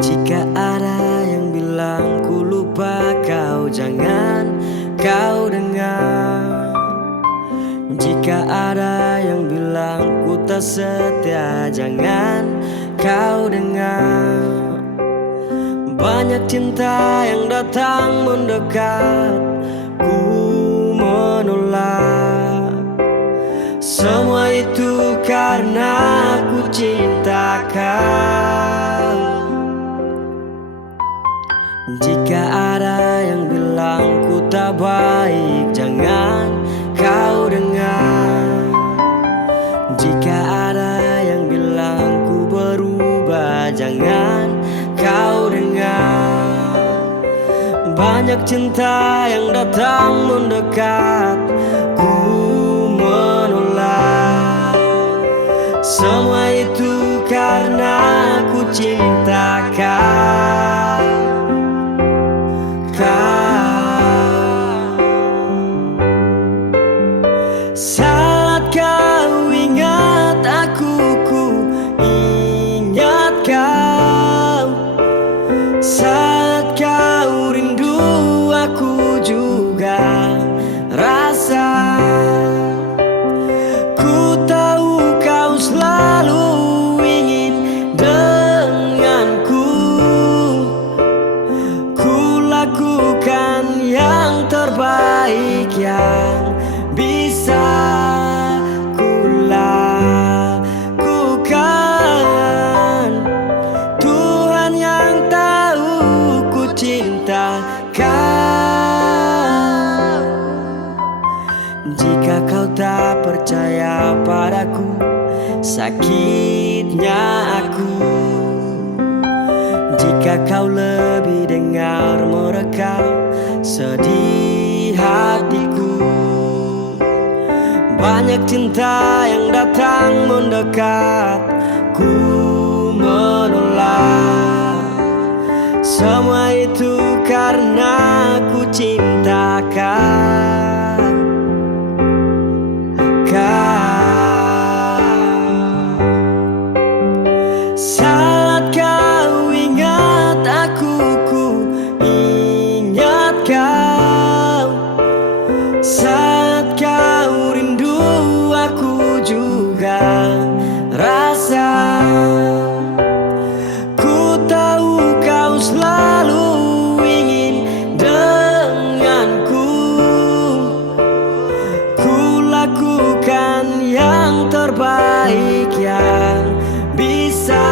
Jika ada yang bilang ku lupa kau, jangan kau dengar. Jika ada yang bilang ku tak setia, jangan kau dengar. Banyak cinta yang datang mendekat, ku menolak. Semua itu karena ku cinta kau. Jika ada yang bilang ku tak baik, jangan kau dengar. Jika ada yang bilang ku berubah, jangan kau dengar. Banyak cinta yang datang mendekat, ku menolak. Semua itu karena ku cinta kau. Saat kau ingat aku, ku ingat kau. Saat kau rindu, aku juga rasa. Ku tahu kau selalu ingin denganku. Ku lakukan yang terbaik yang bisa kulakukan. Tuhan yang tahu ku cinta kau. Jika kau tak percaya padaku, sakitnya aku. Jika kau lebih dengar merekam sedih hatiku. Banyak cinta yang datang mendekat, ku menolak. Semua itu karena ku cinta kau. Saat kau ingat aku, ku ingat kau. Saat kau rindu, aku juga rasa. Ku tahu kau selalu ingin denganku. Ku lakukan yang terbaik yang bisa